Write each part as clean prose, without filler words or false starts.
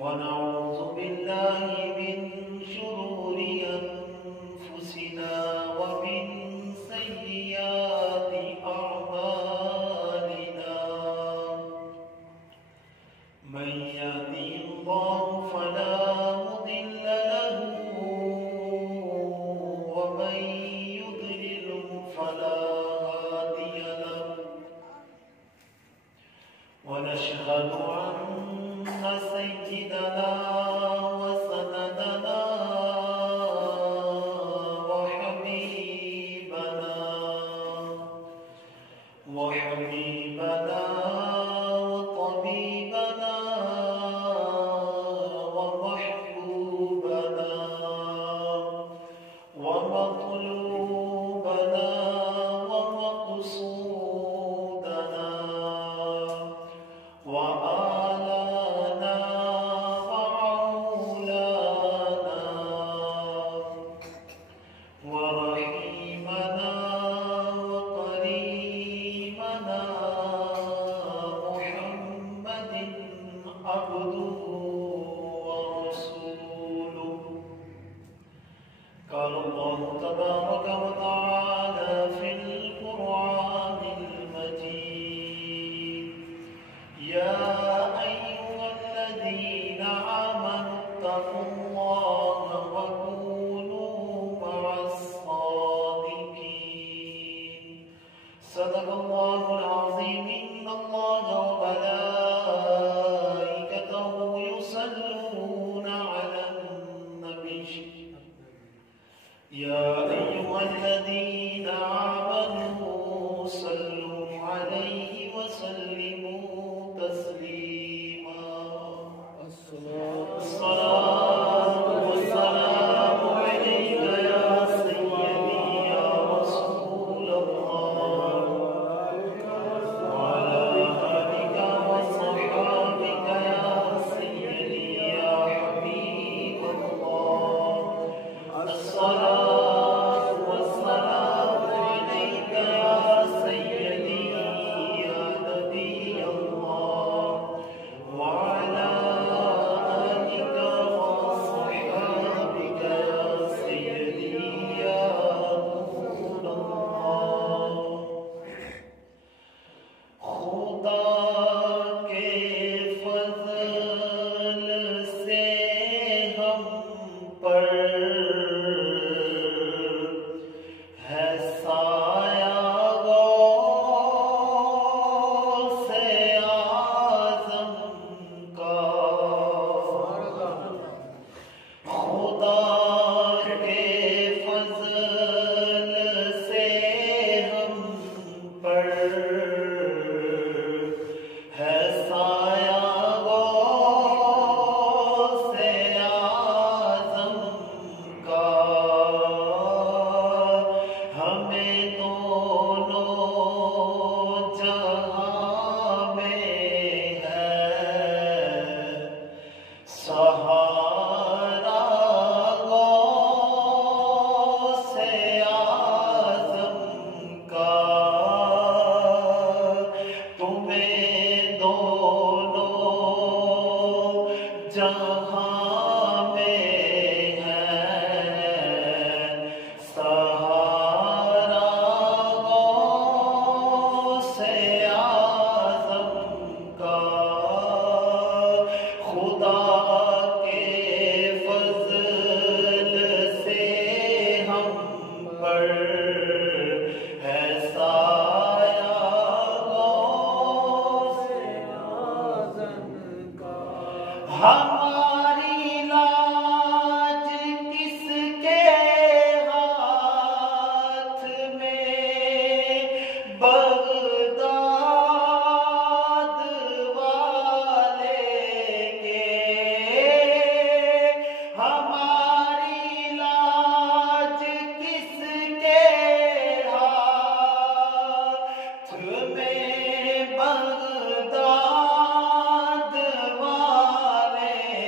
ونعوذ بالله من شرور أنفسنا ومن سيئات أعمالنا من يهده الله فلا مضل له ومن يضلل فلا هادي له ونشهد أن سيدنا وسندنا وحبيبنا وطبيبنا ومحبوبنا ومطلوبنا ومقصودنا وآلنا وعولانا ورحيمنا وقريبنا محمد عبده ورسوله قال الله تبارك وتعالى في القرآن المجيد يا أيها الذين آمنوا اتقوا الله وكونوا مع الصادقين صدق الله العظيم إن الله وملائكته يصلون على النبي يا أيها الذين آمنوا صلوا عليه وسلموا تسليما الصلاة والسلام عليك يا سيدي يا رسول الله وعلى آلك وصحابك يا سيدي يا حبيب الله الصلاة والسلام عليك يا سيدي يا نبي الله وعلى آلك وصحابك يا سيدي يا رسول الله خدا کے فضل سے ہم پر ہے سایہ غوث اعظم کا خدا کے فضل سے ہم پر ہے سایہ غوث اعظم کا ہمیں دونوں جہاں میں ہے سہارا غوث اعظم کا تمہیں دونوں جہاں میں ہے سہارا غوث اعظم کا خدا کے فضل سے ہم پر ہے سایہ غوث اعظم کا ہماری لاج کس کے ہاتھ میں بغداد والے کے ہماری لاج کس کے ہاتھ میں بغداد والے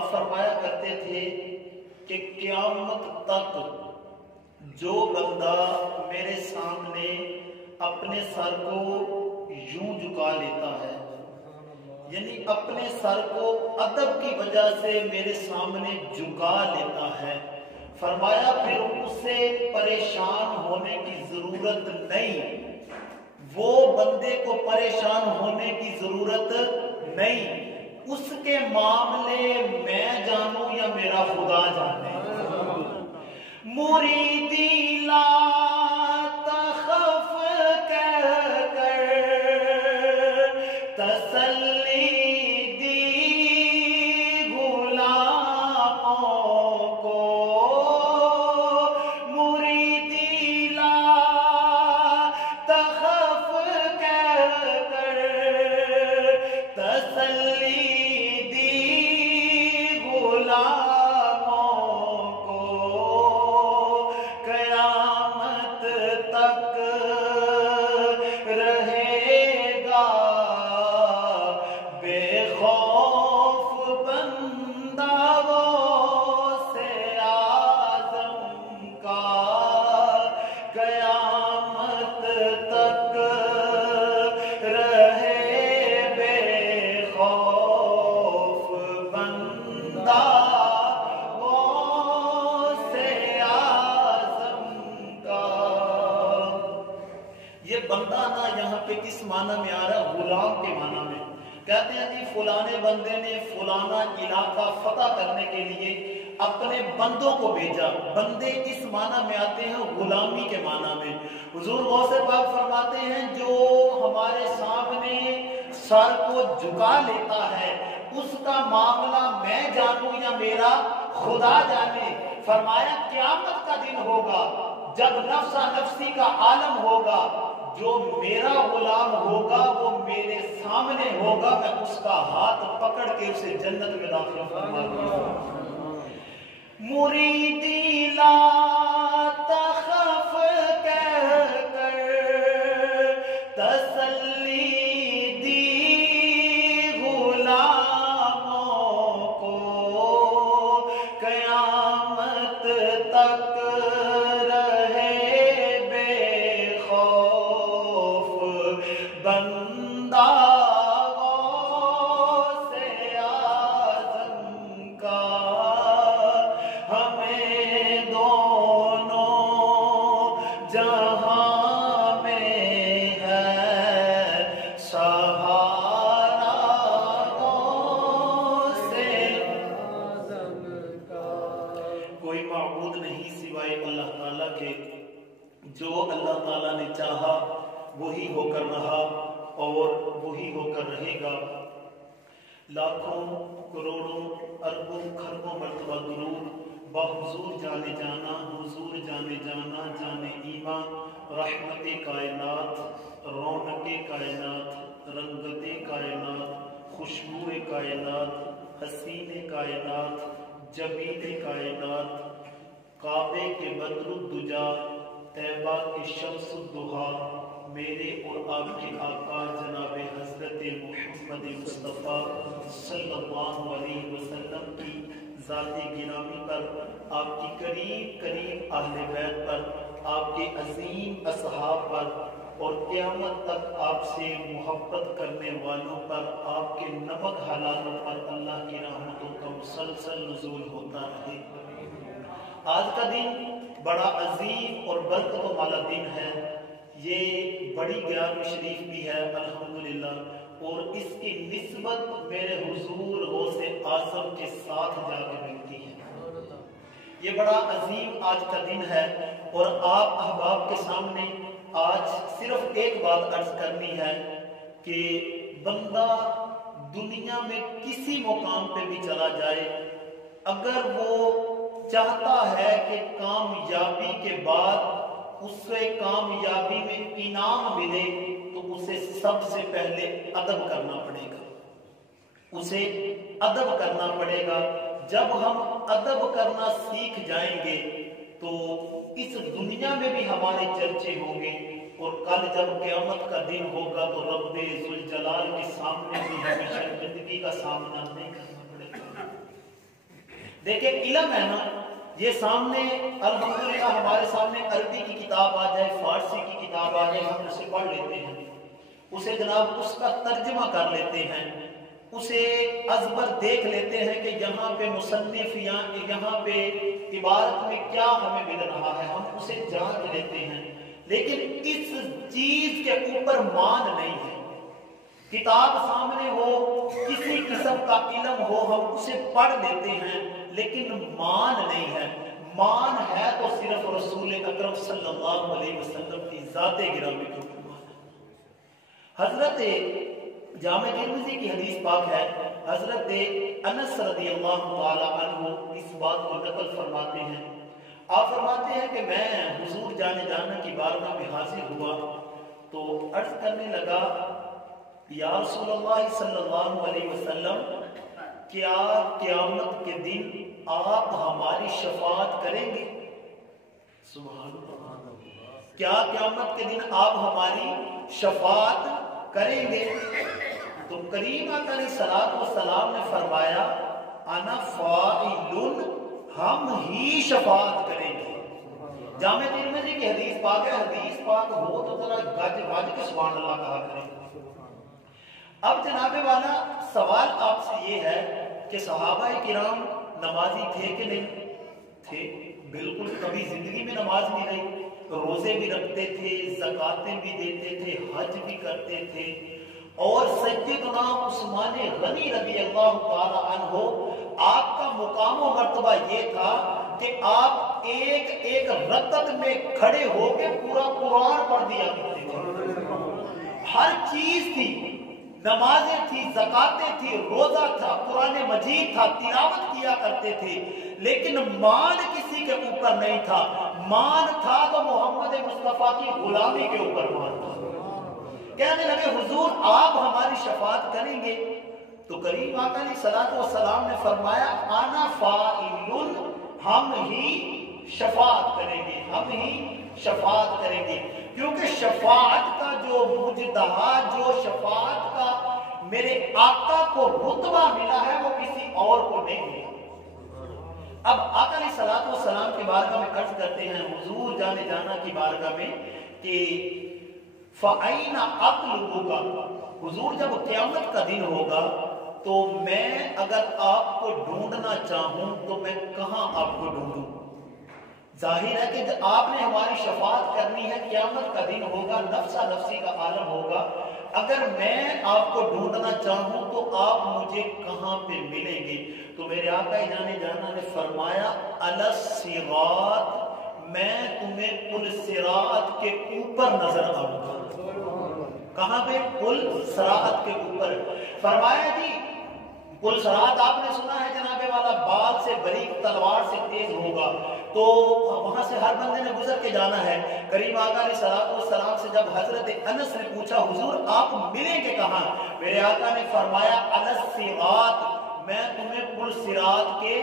آپ فرمایا کرتے تھے کہ قیامت تک جو بندہ میرے سامنے اپنے سر کو یوں جھکا لیتا ہے، یعنی اپنے سر کو ادب کی وجہ سے میرے سامنے جھکا لیتا ہے، فرمایا پھر اسے پریشان ہونے کی ضرورت نہیں، وہ بندے کو پریشان ہونے کی ضرورت نہیں، اس کے معاملے میں جانوں یا میرا خدا جانے۔ مریدی لا تخف کہہ کر تسلی دی غلاموں کو، مریدی لا تخف کہہ کر تسلی دی غلاموں کس معنی میں آ رہا ہے؟ غلام کے معنی میں۔ کہتے ہیں جی فلانے بندے نے فلانا علاقہ فتح کرنے کے لیے اپنے بندوں کو بھیجا، بندے اس معنی میں آتے ہیں غلامی کے معنی میں۔ حضور غوث پاک فرماتے ہیں جو ہمارے سامنے سر کو جھکا لیتا ہے اس کا معاملہ میں جانوں یا میرا خدا جانے۔ فرمایا قیامت کا دن ہوگا جب نفسا نفسی کا عالم ہوگا، جو میرا غلام ہوگا وہ میرے سامنے ہوگا، میں اس کا ہاتھ پکڑ کے اسے جنت میں داخل فرما دوں۔ مریدی لا تخف کہہ کر تسلی دی غلاموں کو، قیامت تک بندہ سے آزم کا، ہمیں دونوں جہاں میں ہے سہارا سے آزم کا۔ کوئی معبود نہیں سوائے اللہ تعالیٰ کے، جو اللہ تعالیٰ نے چاہا وہی ہو کر رہا اور وہی ہو کر رہے گا۔ لاکھوں کروڑوں اربوں خربوں مرتبہ درود بحضور جانے جانا، حضور جانے جانا، جانے ایمان، رحمت کائنات، رونق کائنات، رنگت کائنات، خوشبو کائنات، حسین کائنات، جمیل کائنات، کعبے کے بدر الدجا، طیبہ کی شمس الضحیٰ، میرے اور آپ کے آقا جناب حضرت محمد مصطفیٰ صلی اللہ علیہ وسلم کی ذات گرامی پر، آپ کی قریب قریب اہل بیت پر، آپ کے عظیم اصحاب پر، اور قیامت تک آپ سے محبت کرنے والوں پر، آپ کے نمک حلالوں پر اللہ کی رحمتوں کا مسلسل نزول ہوتا رہے۔ آج کا دن بڑا عظیم اور برکت والا دن ہے، یہ بڑی 11ویں شریف بھی ہے الحمدللہ، اور اس کی نسبت میرے حضور غوث اعظم کے ساتھ جا کے ملتی ہے۔ یہ بڑا عظیم آج کا دن ہے، اور آپ احباب کے سامنے آج صرف ایک بات عرض کرنی ہے کہ بندہ دنیا میں کسی مقام پہ بھی چلا جائے، اگر وہ چاہتا ہے کہ کامیابی کے بعد اسے کامیابی میں انعام ملے تو اسے سب سے پہلے ادب کرنا پڑے گا، اسے ادب کرنا پڑے گا۔ جب ہم ادب کرنا سیکھ جائیں گے تو اس دنیا میں بھی ہمارے چرچے ہوں گے، اور کل جب قیامت کا دن ہوگا تو رب ذوالجلال کے سامنے بھی ہمیں شرمندگی کا سامنا نہیں کرنا پڑے گا۔ دیکھیں علم ہے نا، یہ سامنے الحمدللہ ہمارے سامنے عربی کی کتاب آ جائے، فارسی کی کتاب آ جائے، ہم اسے پڑھ لیتے ہیں، اسے جناب اس کا ترجمہ کر لیتے ہیں، اسے ازبر دیکھ لیتے ہیں کہ یہاں پہ مصنف یہاں پہ عبارت میں کیا ہمیں مل رہا ہے، ہم اسے جانچ لیتے ہیں، لیکن اس چیز کے اوپر مان نہیں ہے۔ کتاب سامنے ہو، کسی قسم کا علم ہو، ہم اسے پڑھ لیتے ہیں، لیکن مان نہیں ہے۔ مان ہے تو صرف رسول اکرم صلی اللہ علیہ وسلم کی ذات گرامی کے اوپر مان ہے۔ حضرت جامع ترمذی کی حدیث پاک ہے، حضرت انس رضی اللہ تعالی عنہ اس بات کو نقل فرماتے ہیں، آپ فرماتے ہیں کہ میں حضور جانے جانا کی بارگاہ میں حاضر ہوا تو عرض کرنے لگا، یا رسول اللہ صلی اللہ علیہ وسلم، کیا قیامت کے دن آپ ہماری شفاعت کریں گے؟ سبحان اللہ، کیا قیامت کے دن آپ ہماری شفاعت کریں گے؟ تو کریم آقا علیہ الصلوۃ والسلام نے فرمایا، انا فاعل، ہم ہی شفاعت کریں گے۔ جامع ترمذی کی حدیث پاک ہے، حدیث پاک ہو تو ذرا گج وج کے سبحان اللہ کہا کریں۔ اب جناب والا سوال آپ سے یہ ہے کہ صحابہ کرام نمازی تھے کہ نہیں تھے؟ بالکل، کبھی زندگی میں نماز نہیں رہی، روزے بھی رکھتے تھے، زکاتیں بھی دیتے تھے، حج بھی کرتے تھے، اور سیدنا عثمان غنی رضی اللہ تعالی عنہ، آپ کا مقام و مرتبہ یہ تھا کہ آپ ایک ایک رکعت میں کھڑے ہو کے پورا قرآن پڑھ دیا کرتے تھے۔ ہر چیز تھی، نمازیں تھی، زکاتیں تھی، روزہ تھا، قرآن مجید تھا، تلاوت کیا کرتے تھے، لیکن مان کسی کے اوپر نہیں تھا۔ مان تھا تو محمد مصطفیٰ کی غلامی کے اوپر مان تھا۔ کہنے لگے، حضور آپ ہماری شفاعت کریں گے؟ تو کریم آقا علیہ الصلوۃ والسلام نے فرمایا، انا فاعل، ہم ہی شفاعت کریں گے، ہم ہی شفاعت کریں گے، کیونکہ شفاعت کا جو مجدہ، جو شفاعت کا میرے آقا کو رتبہ ملا ہے، وہ کسی اور کو نہیں ملا۔ اب آقا علیہ الصلوۃ والسلام کی بارگاہ میں عرض کرتے ہیں، حضور جانے جانا کی بارگاہ میں، کہ فَأَيْنَ أَطْلُبُكَ، حضور جب قیامت کا دن ہوگا تو میں اگر آپ کو ڈھونڈنا چاہوں تو میں کہاں آپ کو ڈھونڈوں؟ ظاہر ہے کہ آپ نے ہماری شفاعت کرنی ہے، قیامت کا دن ہوگا، نفسا نفسی کا عالم ہوگا، اگر میں آپ کو ڈھونڈنا چاہوں تو آپ مجھے کہاں پہ ملیں گے؟ تو میرے آقا جانے جانا نے فرمایا، علی الصراط، میں تمہیں پل صراط کے اوپر نظر آؤں گا۔ کہاں پہ؟ پل صراط کے اوپر۔ فرمایا جی پل صراط آپ نے سنا ہے جناب والا، بال سے بریک تلوار سے تیز ہوگا، تو وہاں سے ہر بندے نے گزر کے جانا ہے۔ کریم آقا علیہ الصلوۃ والسلام سے جب حضرت انس نے پوچھا، حضور آپ ملیں گے کہاں؟ میرے آقا نے فرمایا، علی الصراط، میں تمہیں پل صراط کے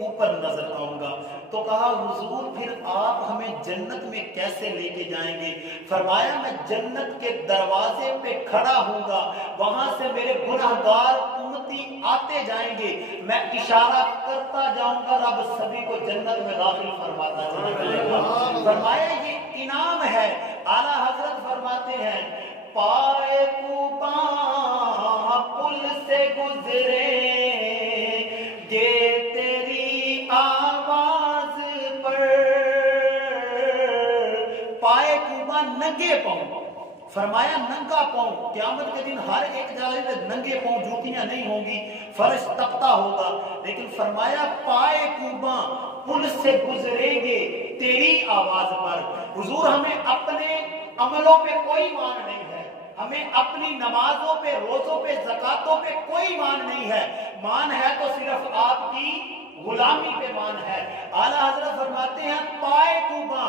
اوپر نظر آؤں گا۔ تو کہا، حضور پھر آپ ہمیں جنت میں کیسے لے کے جائیں گے؟ فرمایا، میں جنت کے دروازے پہ کھڑا ہوں گا، وہاں سے میرے گناہگار امتی آتے جائیں گے، میں اشارہ کرتا جاؤں گا، رب سبھی کو جنت میں داخل فرماتا جائے گا۔ فرمایا یہ انعام ہے۔ اعلیٰ حضرت فرماتے ہیں، پائے کوباں پل سے گزرے گے تیری آواز پر، پائے کوباں ننگے پاؤں، فرمایا ننگا پاؤں، قیامت کے دن ہر ایک جگہ پہ ننگے پاؤں، جوتیاں نہیں ہوں گی، فرش تپتا ہوگا، لیکن فرمایا پائے کوباں پل سے گزریں گے تیری آواز پر۔ حضور ہمیں اپنے عملوں پہ کوئی مان نہیں ہے، ہمیں اپنی نمازوں پہ، روزوں پہ، زکاتوں پہ کوئی مان نہیں ہے، مان ہے تو صرف آپ کی غلامی پہ مان ہے۔ اعلیٰ حضرت فرماتے ہیں، پائے کوباں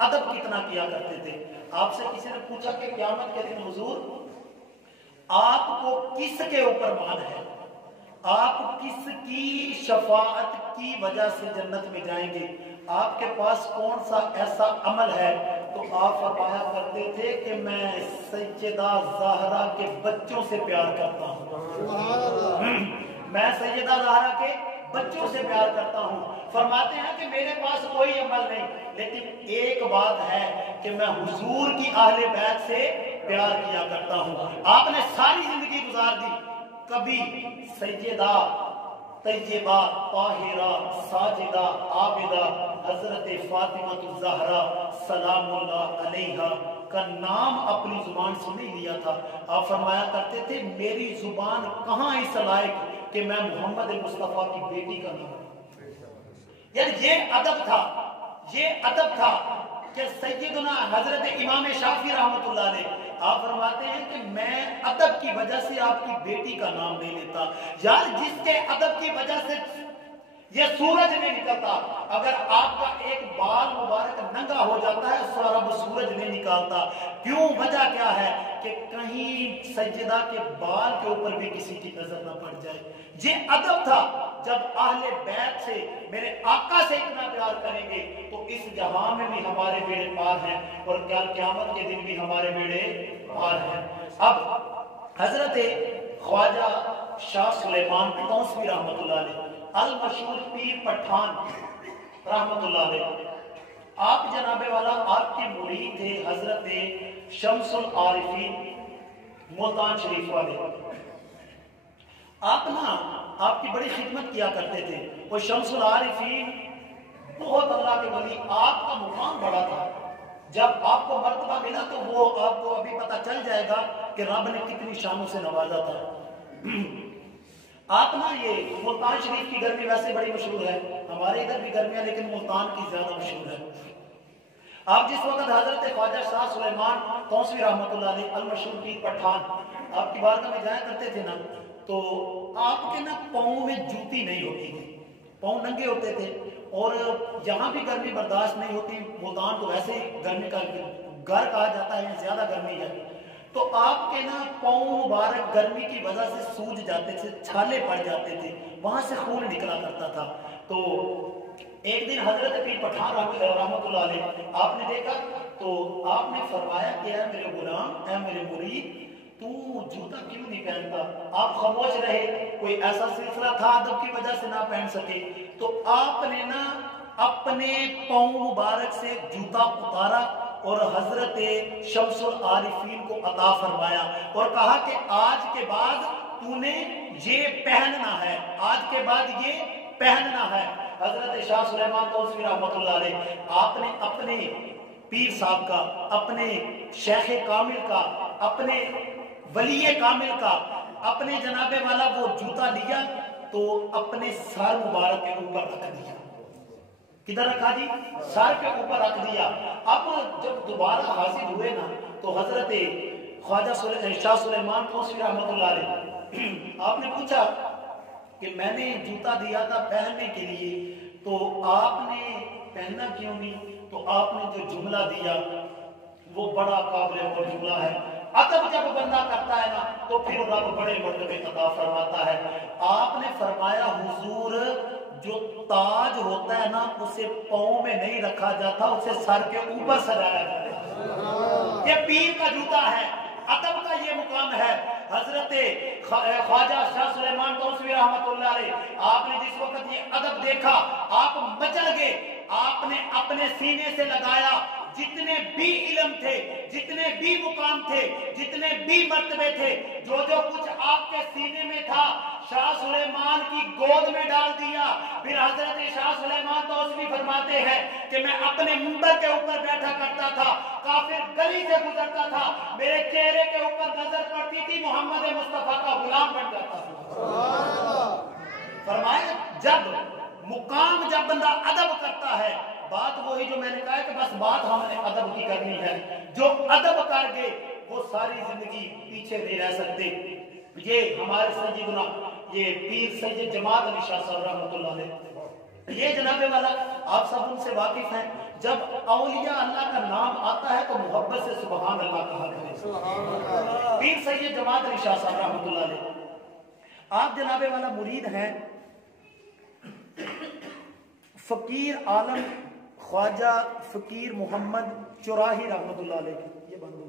ادب کتنا کیا کرتے تھے. آپ سے کسی نے پوچھا کہ قیامت کے دن حضور آپ کو کس کے اوپر مان ہے, آپ کس کی شفاعت کی وجہ سے جنت میں جائیں گے, آپ کے پاس کون سا ایسا عمل ہے؟ تو آپ فرمایا کرتے تھے کہ میں سیدہ زہرا کے بچوں سے پیار کرتا ہوں, میں سیدہ زہرا کے بچوں سے پیار کرتا ہوں. فرماتے ہیں کہ میرے پاس کوئی عمل نہیں, لیکن ایک بات ہے کہ میں حضور کی اہل بیت سے پیار کیا کرتا ہوں. آپ نے ساری زندگی گزار دی, کبھی سیدہ طیبہ طاہرہ ساجدہ عابدہ حضرت فاطمہ الزہرا سلام اللہ علیہا کا نام اپنی زبان سے نہیں لیا تھا. آپ فرمایا کرتے تھے میری زبان کہاں اس لائق کہ میں محمد مصطفیٰ کی بیٹی کا نام. یعنی یہ ادب تھا, یہ ادب تھا کہ سیدنا حضرت امام شافعی رحمۃ اللہ علیہ آپ فرماتے ہیں کہ میں ادب کی وجہ سے آپ کی بیٹی کا نام نہیں لیتا. یار جس کے ادب کی وجہ سے یہ سورج نہیں نکلتا, اگر آپ کا ایک بال مبارک ننگا ہو جاتا ہے اس رب سورج نہیں نکالتا. کیوں؟ وجہ کیا ہے کہ کہیں سجدہ کے بال کے اوپر بھی کسی کی نظر نہ پڑ جائے. یہ ادب تھا. جب اہل بیت سے میرے آقا سے اتنا پیار کریں گے تو اس جہاں میں بھی ہمارے بیڑے پار ہیں اور کل قیامت کے دن بھی ہمارے بیڑے پار ہیں. اب حضرت خواجہ شاہ سلیمان توسوی رحمۃ اللہ علیہ المشہور پیر پٹھان رحمۃ اللہ علیہ, آپ جناب والا آپ کے مرید تھے حضرت شمس العارفین ملتان شریف والے. آپ نا آپ کی بڑی خدمت کیا کرتے تھے. وہ شمس العارفین بہت اللہ کے ولی, آپ کا مقام بڑا تھا. جب آپ کو مرتبہ ملا تو وہ آپ کو ابھی پتہ چل جائے گا کہ رب نے کتنی شانوں سے نوازا تھا. آپ نا یہ ملتان شریف کی گرمی ویسے بڑی مشہور ہے, ہمارے ادھر بھی گرمیاں, لیکن ملتان کی زیادہ مشہور ہے. آپ جس وقت حضرت خواجہ شاہ سلیمان توسوی رحمۃ اللہ علیہ المشہور پیر پٹھان آپ کی بارگاہ میں جایا کرتے تھے نا, تو آپ کے نا پاؤں میں جوتی نہیں ہوتی تھی, پاؤں ننگے ہوتے تھے. اور جہاں بھی گرمی برداشت نہیں ہوتی, ملتان تو ویسے ہی گرمی کا گھر کہا جاتا ہے, زیادہ گرمی ہے, تو آپ کے نا پاؤں مبارک گرمی کی وجہ سے سوج جاتے تھے, چھالے پڑ جاتے تھے, وہاں سے خون نکلا کرتا تھا. تو ایک دن حضرت پیر پٹھان رحمۃ اللہ علیہ آپ نے دیکھا تو آپ نے فرمایا کہ اے میرے غلام, اے میرے مرید, تو جوتا کیوں نہیں پہنتا؟ آپ خاموش رہے. کوئی ایسا سلسلہ تھا ادب کی وجہ سے نہ پہن سکے, تو آپ نے نا اپنے پاؤں مبارک سے جوتا اتارا اور حضرت شمس العارفین کو عطا فرمایا اور کہا کہ آج کے بعد تو نے یہ پہننا ہے, آج کے بعد یہ پہننا ہے. حضرت شاہ سلیمان توسوی رحمۃ اللہ علیہ آپ نے اپنے پیر صاحب کا, اپنے شیخ کامل کا, اپنے ولی کامل کا, اپنے جناب والا وہ جوتا لیا تو اپنے سر مبارک کے اوپر رکھ دیا. کدھر رکھا جی؟ سر کے اوپر رکھ دیا. اب جب دوبارہ حاضر ہوئے نا تو حضرت خواجہ شاہ سلیمان توسوی رحمۃ اللہ علیہ آپ نے پوچھا کہ میں نے جوتا دیا تھا پہننے کے لیے, تو آپ نے پہننا کیوں نہیں؟ تو آپ نے جو جملہ دیا وہ بڑا قابل اور جملہ ہے. ادب جب بندہ کرتا ہے نا تو پھر رب بڑے مرتبے عطا فرماتا ہے. آپ نے فرمایا حضور جو تاج ہوتا ہے نا اسے پاؤں میں نہیں رکھا جاتا, اسے سر کے اوپر سجایا جاتا ہے. یہ پیر کا جوتا ہے, ادب کا یہ مقام ہے. حضرت خواجہ شاہ سلیمان توسوی رحمۃ اللہ علیہ آپ نے جس وقت یہ ادب دیکھا آپ مچل گئے. آپ نے اپنے سینے سے لگایا جتنے بھی علم تھے, جتنے بھی مقام تھے, جتنے بھی مرتبے تھے, جو کچھ آپ کے سینے میں تھا شاہ سلیمان کی گود میں ڈال دیا. پھر حضرت شاہ سلیمان توسوی فرماتے ہیں کہ میں اپنے منبر کے اوپر بیٹھا کرتا تھا, کافر گلی سے گزرتا تھا, میرے چہرے کے اوپر نظر پڑتی تھی, محمد مصطفیٰ کا غلام بن جاتا تھا. فرمایا جب مقام, جب بندہ ادب کرتا ہے, بات وہی جو میں نے کہا ہے کہ بس بات ہم نے ادب کی کرنی ہے. جو ادب کر گئے وہ ساری زندگی پیچھے نہیں رہ سکتے. یہ ہمارے سیدنا یہ پیر سید جماعت علی شاہ صاحب رحمۃ اللہ علیہ, یہ جناب والا آپ سب ان سے واقف ہیں. جب اولیاء اللہ کا نام آتا ہے تو محبت سے سبحان اللہ کہا کرے. پیر سید جماعت علی شاہ صاحب رحمۃ اللہ علیہ آپ جناب والا مرید ہیں فقیر عالم خواجہ فقیر محمد چوراہی رحمۃ اللہ علیہ کی. یہ بندو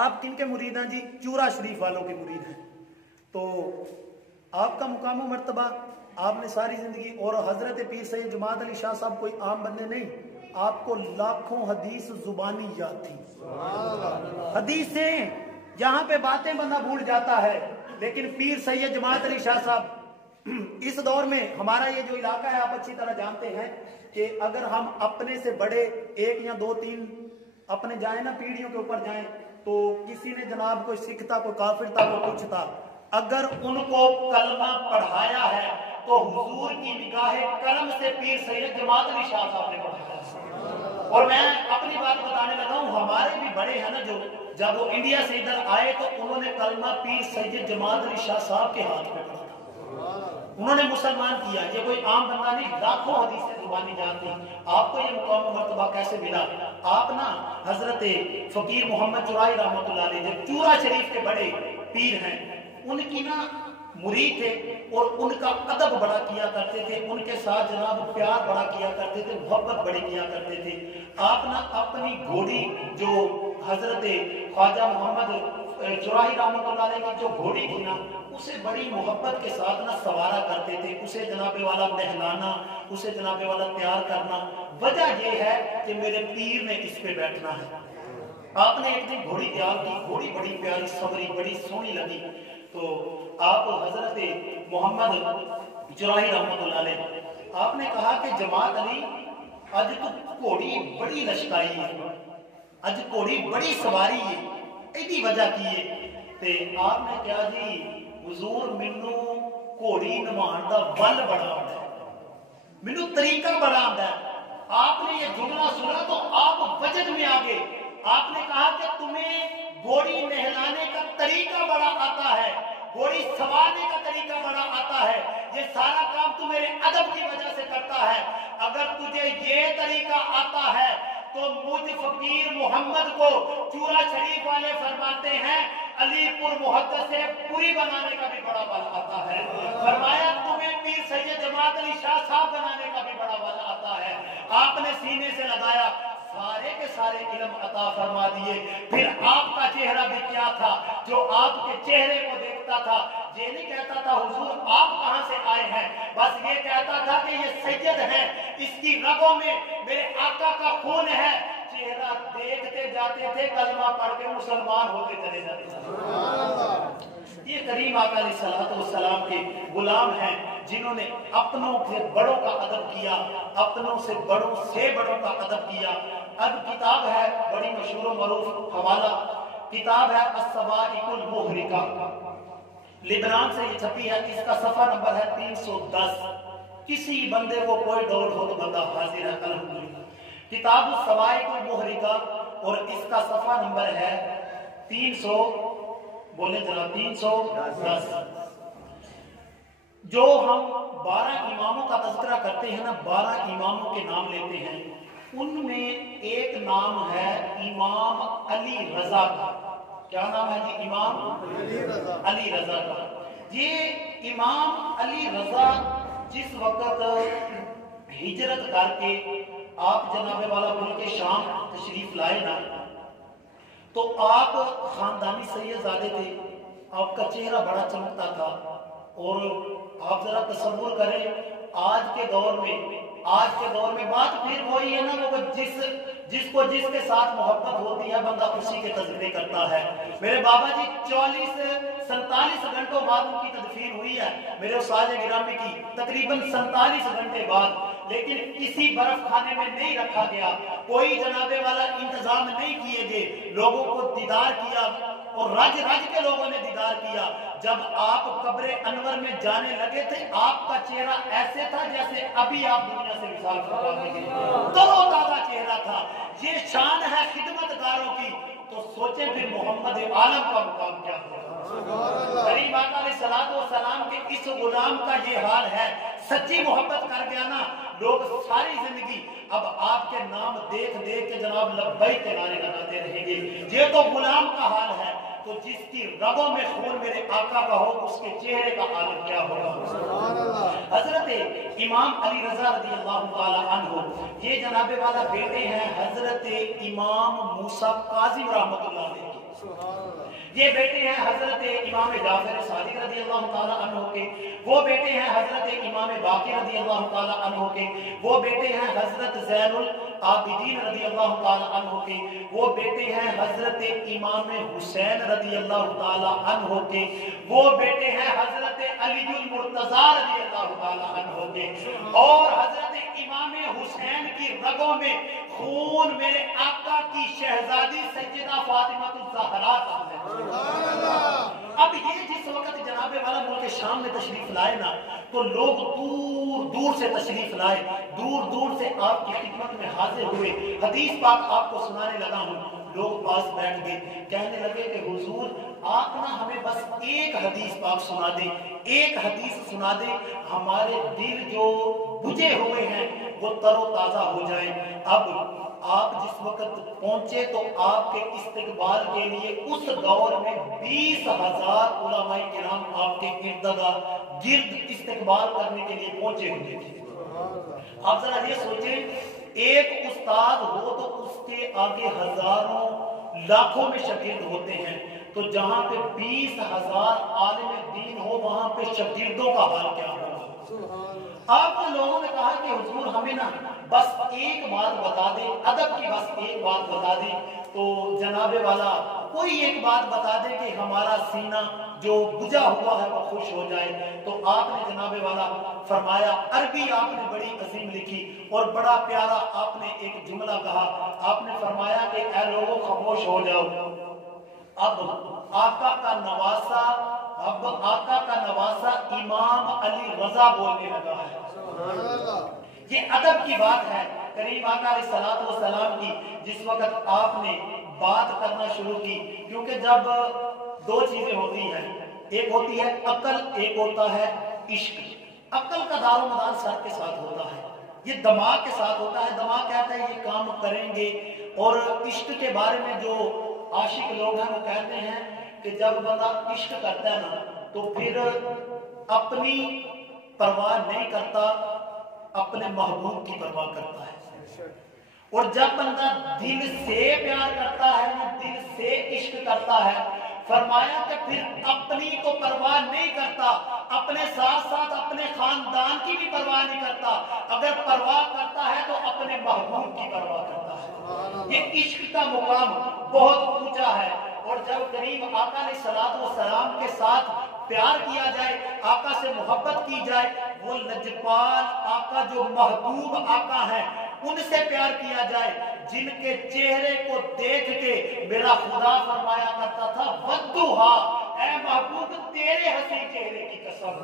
آپ کن کے مرید ہیں جی؟ چورا شریف والوں کے مرید ہیں. تو آپ کا مقام و مرتبہ آپ نے ساری زندگی، اور حضرت پیر سید جماعت علی شاہ صاحب کوئی عام بندے نہیں، آپ کو لاکھوں حدیث زبانی یاد تھی. حدیثیں جہاں پہ باتیں بندہ بھول جاتا ہے، لیکن پیر سید جماعت علی شاہ صاحب اس دور میں ہمارا یہ جو علاقہ ہے آپ اچھی طرح جانتے ہیں کہ اگر ہم اپنے سے بڑے ایک یا دو تین اپنے جائیں نا پیڑھیوں کے اوپر جائیں تو کسی نے جناب کوئی سکھ تھا، کوئی کافر تھا، کوئی کچھ تھا، اگر ان کو کلمہ پڑھایا ہے تو حضور کی نگاہ کرم سے پیر سید جماعت علی شاہ صاحب نے پڑھایا. اور میں اپنی بات بتانے لگا ہوں، ہمارے بھی بڑے ہیں نا جو جب وہ انڈیا سے ادھر آئے تو انہوں نے کلمہ پیر سید جماعت علی شاہ صاحب کے ہاتھ میں پڑھا تھا، انہوں نے مسلمان کیا. یہ کوئی عام بندہ نہیں، لاکھوں حدیثیں زبانی جانتی. آپ کو یہ مقام و مرتبہ کیسے ملا؟ آپ نا حضرت فقیر محمد چوراہی رحمۃ اللہ علیہ جو چورا شریف کے بڑے پیر ہیں، ان کی نا مرید تھے اور ان کا ادب بڑا کیا کرتے تھے، ان کے ساتھ جناب پیار بڑا کیا کرتے تھے، محبت بڑی کیا کرتے تھے. آپ نا اپنی گھوڑی جو حضرت خواجہ محمد چوراہی رحمۃ اللہ علیہ کی جو گھوڑی تھی نا، اسے بڑی محبت کے ساتھ نہ سوارا کرتے تھے، اسے جناب والا نہلانا، اسے جناب والا تیار کرنا. وجہ یہ ہے کہ میرے پیر نے اس پہ بیٹھنا ہے. آپ نے ایک دن گھوڑی تیار کی، گھوڑی بڑی پیاری سوری، بڑی سونی لگی. تو آپ حضرت محمد چوراہی رحمۃ اللہ علیہ آپ نے کہا کہ جماعت علی اج تو گھوڑی بڑی لشکائی ہے، اج گھوڑی بڑی سواری ہے، ایڈی وجہ کی ہے. تے آپ نے کہا جی حضور مینوں گھوڑی نمان دا ول بڑا آندا ہے، مینوں طریقہ بڑا آندا ہے. آپ نے یہ جملہ سنا تو آپ وجد میں آگے. آپ نے کہا کہ تمہیں گھوڑی نہلانے کا طریقہ بڑا آتا ہے، گھوڑی سوارنے کا طریقہ بڑا آتا ہے، یہ سارا کام تو میرے ادب کی وجہ سے کرتا ہے. اگر تجھے یہ طریقہ آتا ہے تو مجھ فقیر محمد کو چورا شریف والے فرماتے ہیں علی پور محدث سے پوری بنانے کا بھی بڑا بل آتا ہے. فرمایا تمہیں پیر سید جماعت علی شاہ صاحب بنانے کا بھی بڑا بل آتا ہے. آپ نے سینے سے لگایا، سارے کے سارے علم عطا فرما دیے. پھر آپ کا چہرہ بھی کیا تھا جو آپ کے چہرے کو دیکھتا تھا، یہ نہیں کہتا تھا حضور آپ کہاں سے آئے ہیں، بس یہ کہتا تھا کہ یہ سید ہے، اس کی رگوں میں میرے آقا کا خون ہے. چہرہ دیکھتے جاتے تھے، کلمہ پڑھ کے مسلمان ہوتے چلے جاتے تھے. یہ کریم آقا علیہ الصلوۃ والسلام کے غلام ہیں جنہوں نے اپنوں سے بڑوں کا ادب کیا، اپنوں سے بڑوں کا ادب کیا. اب کتاب ہے بڑی مشہور و معروف، حوالہ کتاب ہے الصواعق المحرقہ، لبنان سے یہ چھپی ہے. اس کا صفحہ نمبر ہے 310. کسی بندے کو کوئی ڈاؤٹ ہو تو بندہ حاضر ہے الحمدللہ. کتاب الصواعق المحرقہ اور اس کا صفحہ نمبر ہے 300، بولے ذرا 310. جو ہم 12 اماموں کا تذکرہ کرتے ہیں نا، 12 اماموں کے نام لیتے ہیں، ان میں ایک نام ہے امام علی رضا کا. کیا نام ہے جی؟ امام علی رضا کا. یہ امام علی رضا جس وقت ہجرت کر کے آپ جناب والا ملک شام تشریف لائے نا، تو آپ خاندانی سید زادے تھے، آپ کا چہرہ بڑا چمکتا تھا. اور آپ ذرا تصور کریں آج کے دور میں بات پھر وہی ہے نا، وہ جس کو جس کے ساتھ محبت ہوتی ہے بندہ اسی کے تذکرے کرتا ہے. میرے بابا جی 47 گھنٹوں بعد ان کی تدفین ہوئی ہے، میرے استاد گرامی کی تقریباً 47 گھنٹے بعد. لیکن کسی برف خانے میں نہیں رکھا گیا، کوئی جناب والا انتظام نہیں کیے گئے، لوگوں کو دیدار کیا اور رج رج کے لوگوں نے دیدار کیا. جب آپ قبر انور میں جانے لگے تھے آپ کا چہرہ ایسے تھا جیسے ابھی آپ دنیا سے وصال فرمانے کے ترو تازہ چہرہ تھا. یہ شان ہے خدمتگاروں کی. تو سوچیں پھر محمد عالم کا مقام کیا ہوگا. کریم آقا علیہ الصلوۃ والسلام کے اس غلام کا یہ حال ہے. سچی محبت کر گیا نا لوگ ساری زندگی اب آپ کے نام دیکھ دیکھ کے جناب لبیک کے نعرے لگاتے رہیں گے. یہ تو غلام کا حال ہے. تو جس کی رگوں میں خون میرے آقا کا ہو اس کے چہرے کا حال کیا ہوگا. حضرت امام علی رضا رضی اللہ تعالی عنہ یہ جناب والا بیٹے ہیں حضرت امام موسیٰ کاظم رحمۃ اللہ علیہ. یہ بیٹے ہیں حضرت امام جعفر صادق رضی اللہ تعالی عنہ کے. وہ بیٹے ہیں حضرت امام باقر رضی اللہ تعالی عنہ کے. وہ بیٹے ہیں حضرت زین العابدین رضی اللہ تعالی عنہ کے. وہ بیٹے ہیں حضرت امام حسین رضی اللہ تعالی عنہ کے. وہ بیٹے ہیں حضرت علی المرتضی رضی اللہ تعالی عنہ کے. اور حضرت امام حسین کی رگوں میں خون میرے آقا کی شہزادی سیدہ فاطمہ الزہرا کا ہے. اب یہ جس وقت جناب والا ملک شام میں تشریف لائے نا تو لوگ دور دور سے تشریف لائے, دور دور سے آپ کی خدمت میں حاضر ہوئے. حدیث پاک آپ کو سنانے لگا ہوں. لوگ پاس بیٹھ گئے, کہنے لگے کہ حضور آپ نا ہمیں بس ایک حدیث پاک سنا دیں, ایک حدیث سنا دیں, ہمارے دل جو بجھے ہوئے ہیں وہ تر و تازہ ہو جائیں. اب آپ جس وقت پہنچے تو آپ کے استقبال کے لیے اس دور میں 20,000 علماء کرام آپ کے گرد استقبال کرنے کے لیے پہنچے ہوئے تھے. آپ ذرا یہ سوچیں ایک استاد ہو تو اس کے آگے ہزاروں لاکھوں میں شاگرد ہوتے ہیں. تو جہاں پہ 20,000 عالم دین ہو وہاں پہ شاگردوں کا حال کیا ہوگا. آپ کے لوگوں نے کہا کہ حضور ہمیں نا بس ایک بات بتا دیں, ادب کی بس ایک بات بتا دیں. تو جناب والا کوئی ایک بات بتا دیں کہ ہمارا سینہ جو بجھا ہوا ہے وہ خوش ہو جائے. تو آپ نے جناب والا فرمایا, عربی آپ نے بڑی عظیم لکھی اور بڑا پیارا آپ نے ایک جملہ کہا. آپ نے فرمایا کہ اے لوگوں خاموش ہو جاؤ, اب آقا کا نواسا امام علی رضا بولنے لگا ہے. یہ ادب کی بات ہے کریم آقا علیہ الصلوۃ والسلام کی. جس وقت آپ نے بات کرنا شروع کی, کیونکہ جب دو چیزیں ہوتی ہیں, ایک ہوتی ہے عقل, ایک ہوتا ہے عشق. عقل کا دار و مدار سر کے ساتھ ہوتا ہے, یہ دماغ کے ساتھ ہوتا ہے. دماغ کہتا ہے یہ کام کریں گے. اور عشق کے بارے میں جو عاشق لوگ ہیں وہ کہتے ہیں کہ جب بندہ عشق کرتا ہے نا تو پھر اپنی پرواہ نہیں کرتا, اپنے محبوب کی پرواہ کرتا ہے. اور جب بندہ دل سے پیار کرتا ہے نا, دل سے عشق کرتا ہے, فرمایا کہ پھر اپنی تو پرواہ نہیں کرتا, اپنے ساتھ ساتھ اپنے خاندان کی بھی پرواہ نہیں کرتا. اگر پرواہ کرتا ہے تو اپنے محبوب کی پرواہ کرتا ہے. یہ عشق کا مقام بہت اونچا ہے. اور جب کریم آقا علیہ الصلوۃ والسلام کے ساتھ پیار کیا جائے, آقا سے محبت کی جائے, وہ لجپال آقا جو محبوب آقا ہیں ان سے پیار کیا جائے جن کے چہرے کو دیکھ کے میرا خدا فرمایا کرتا تھا ودھوہا, اے محبوب تیرے حسین چہرے کی قسم,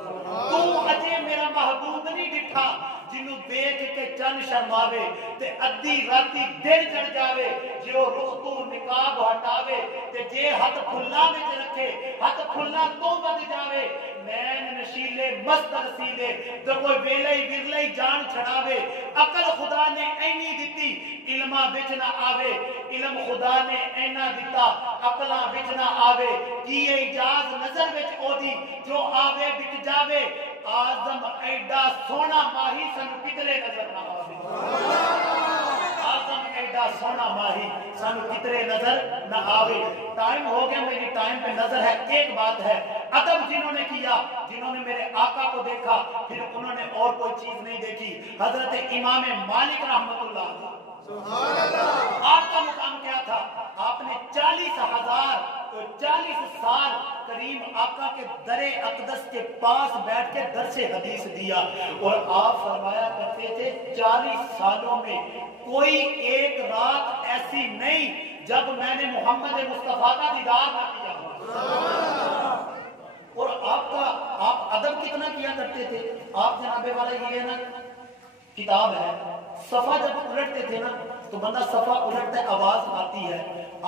تو اجے میرا محبوب نہیں ڈٹھا جنوں دیکھ کے چن شرماوے تے ادھی راتی دل چڑھ جاوے, جو رخ تو نقاب ہٹاوے تے جے ہاتھ پھلاں وچ رکھے ہاتھ پھلاں تو بد جاوے, نین نشیلے مست رسیلے تے کوئی ویلے ورلے جان چھڑاوے. عقل خدا نے اینی دتی علماں وچ نہ آوے, علم خدا نے اینا دتا عقلاں وچ نہ آوے. کی اجاز نظر وچ اودی جو آوے بک جاوے, آزم ایڈا سونا ماہی سانو کتنے نظر نہ آوے. آزم ایڈا سونا ماہی سانو کتنے نظر نہ آوے. ٹائم ہو گیا, میری ٹائم پہ نظر ہے. ایک بات ہے, ادب جنہوں نے کیا, جنہوں نے میرے آقا کو دیکھا پھر انہوں نے اور کوئی چیز نہیں دیکھی. حضرت امام مالک رحمت اللہ علیہ, آپ کا مقام کیا تھا؟ آپ نے 40 سال کریم آقا کے در اقدس کے پاس بیٹھ کے درس حدیث دیا، اور آپ فرمایا کرتے تھے 40 سالوں میں کوئی ایک رات ایسی نہیں جب میں نے محمد مصطفیٰ کا دیدار نہ کیا ہو۔ اور آپ ادب کتنا کیا کرتے تھے آپ جناب والا، یہ ہے نا کتاب ہے، صفحہ جب الٹتے تھے نا تو بندہ صفحہ الٹتا ہے آواز آتی ہے،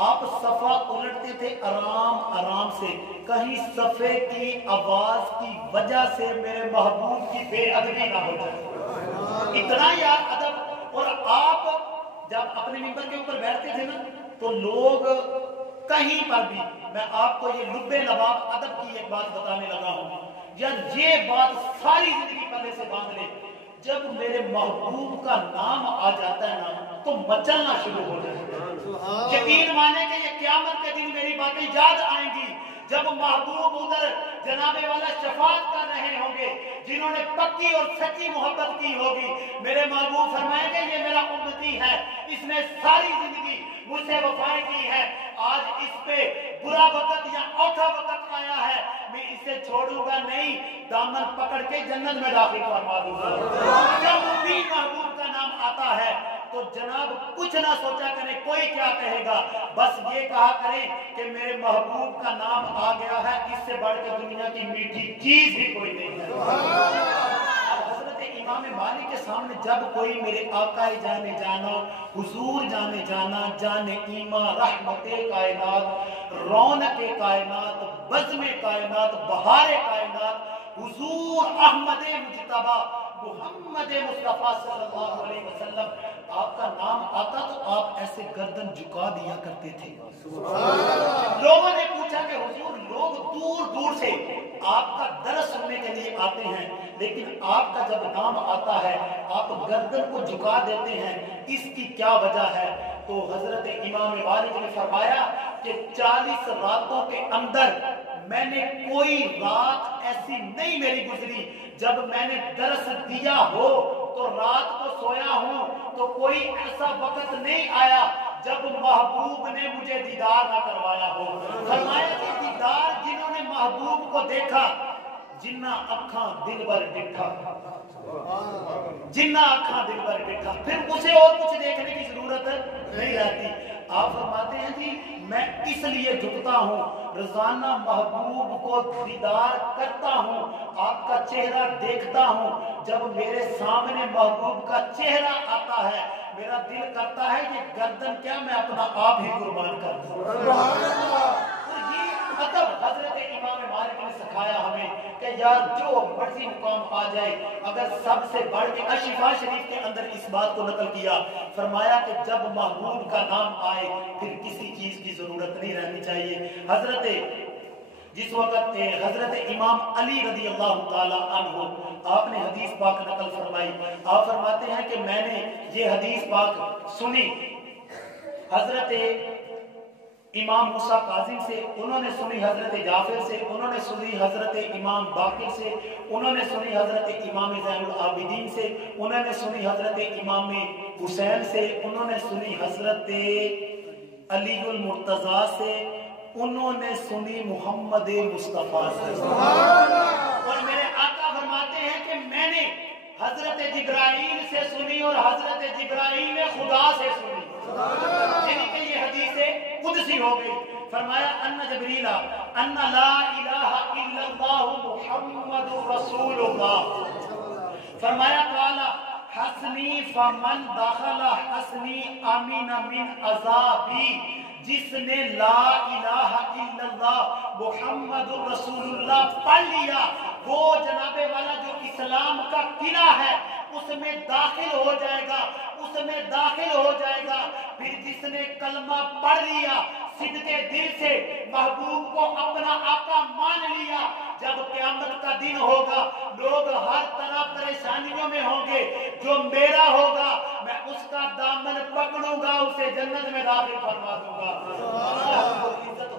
آپ صفحہ الٹتے تھے آرام آرام سے، کہیں صفحے کی آواز کی وجہ سے میرے محبوب کی بے ادبی نہ ہو جائے، اتنا یاد ادب۔ اور آپ جب اپنے منبر کے اوپر بیٹھتے تھے نا تو لوگ کہیں پر بھی، میں آپ کو یہ لب لباب ادب کی ایک بات بتانے لگا ہوں، یار یہ بات ساری زندگی پہلے سے باندھ لے، جب میرے محبوب کا نام آ جاتا ہے نا تو مچلنا شروع ہو جاتا ہے۔ یقین مانے کہ یہ قیامت کے دن میری باتیں یاد آئیں گی، جب محبوب ادھر جناب والا شفاعت کر رہے ہوں گے، جنہوں نے پکی اور سچی محبت کی ہوگی، میرے محبوب فرمائیں گے یہ میرا امتی ہے، اس نے ساری زندگی مجھ سے وفائیں کی ہے، آج اس پہ برا وقت یا اوکھا وقت آیا ہے، میں اسے چھوڑوں گا نہیں، دامن پکڑ کے جنت میں داخل فرما دوں گا۔ جب بھی محبوب کا نام آتا ہے تو جناب کچھ نہ سوچا کریں کوئی کیا کہے گا، بس یہ کہا کریں کہ میرے محبوب کا نام آ گیا ہے، اس سے بڑھ کے دنیا کی میٹھی چیز بھی کوئی نہیں ہے۔ حضرت امام مالک کے سامنے جب کوئی میرے آقا جانے جانا، حضور جانے جانا، جان ایمان، رحمت کائنات، رونق کائنات، بزم کائنات، بہار کائنات، حضور احمد مجتبی محمد مصطفیٰ صلی اللہ علیہ وسلم آپ کا نام آتا تو آپ ایسے گردن جھکا دیا کرتے تھے۔ لوگوں نے پوچھا کہ حضور لوگ دور دور سے آپ کا درس سننے کے لیے آتے ہیں، لیکن آپ کا جب نام آتا ہے آپ گردن کو جھکا دیتے ہیں، اس کی کیا وجہ ہے؟ تو حضرت امام مالک نے فرمایا کہ 40 راتوں کے اندر میں نے کوئی رات ایسی نہیں میری گزری جب میں نے درس دیا ہو تو رات کو سویا ہوں تو کوئی ایسا وقت نہیں آیا جب محبوب نے مجھے دیدار نہ کروایا ہو۔ فرمایا کہ دیدار جنہوں نے محبوب کو دیکھا، جنہ اکھاں دل بر ڈٹھا، جنہ اکھاں دل بر ڈٹھا، پھر اسے اور کچھ دیکھنے کی ضرورت نہیں رہتی۔ آپ فرماتے ہیں جی میں اس لیے جھکتا ہوں، روزانہ محبوب کو دیدار کرتا ہوں، آپ کا چہرہ دیکھتا ہوں، جب میرے سامنے محبوب کا چہرہ آتا ہے میرا دل کرتا ہے یہ گردن کیا میں اپنا آپ ہی قربان کر دوں۔ ادب حضرت امام مالک نے سکھایا ہمیں کہ یار جو مرضی مقام آ جائے، اگر سب سے بڑھ کے شفا شریف کے اندر اس بات کو نقل کیا، فرمایا کہ جب محبوب کا نام آئے پھر کسی چیز کی ضرورت نہیں رہنی چاہیے۔ جس وقت حضرت امام علی رضی اللہ تعالی عنہ آپ نے حدیث پاک نقل فرمائی، آپ فرماتے ہیں کہ میں نے یہ حدیث پاک سنی حضرت امام موسیٰ کاظم سے، انہوں نے سنی حضرت جعفر سے، انہوں نے سنی حضرت امام باقر سے، انہوں نے سنی حضرت امام زین العابدین سے، انہوں نے سنی حضرت امام حسین سے، انہوں نے سنی حضرت علی المرتضیٰ سے، انہوں نے سنی محمد مصطفیٰ سے۔ اور میرے آقا فرماتے ہیں کہ میں نے حضرت جبرائیل سے سنی اور حضرت جبرائیل نے خدا سے سنی، یعنی کہ یہ حدیث قدسی ہو گئی۔ فرمایا ان جبریل ان لا الہ الا اللہ محمد رسول اللہ، فرمایا قال حسنی فمن دخل حسنی امین من عذابی، جس نے لا الہ الا اللہ محمد رسول اللہ پڑھ لیا وہ جناب والا جو اسلام کا قلعہ ہے اس میں داخل ہو جائے گا، اس میں داخل ہو جائے گا۔ پھر جس نے کلمہ پڑھ لیا صدقے دل سے، محبوب کو اپنا آقا مان لیا، جب قیامت کا دن ہوگا لوگ ہر طرح پریشانیوں میں ہوں گے، جو میرا ہوگا میں اس کا دامن پکڑوں گا، اسے جنت میں داخل فرما دوں گا۔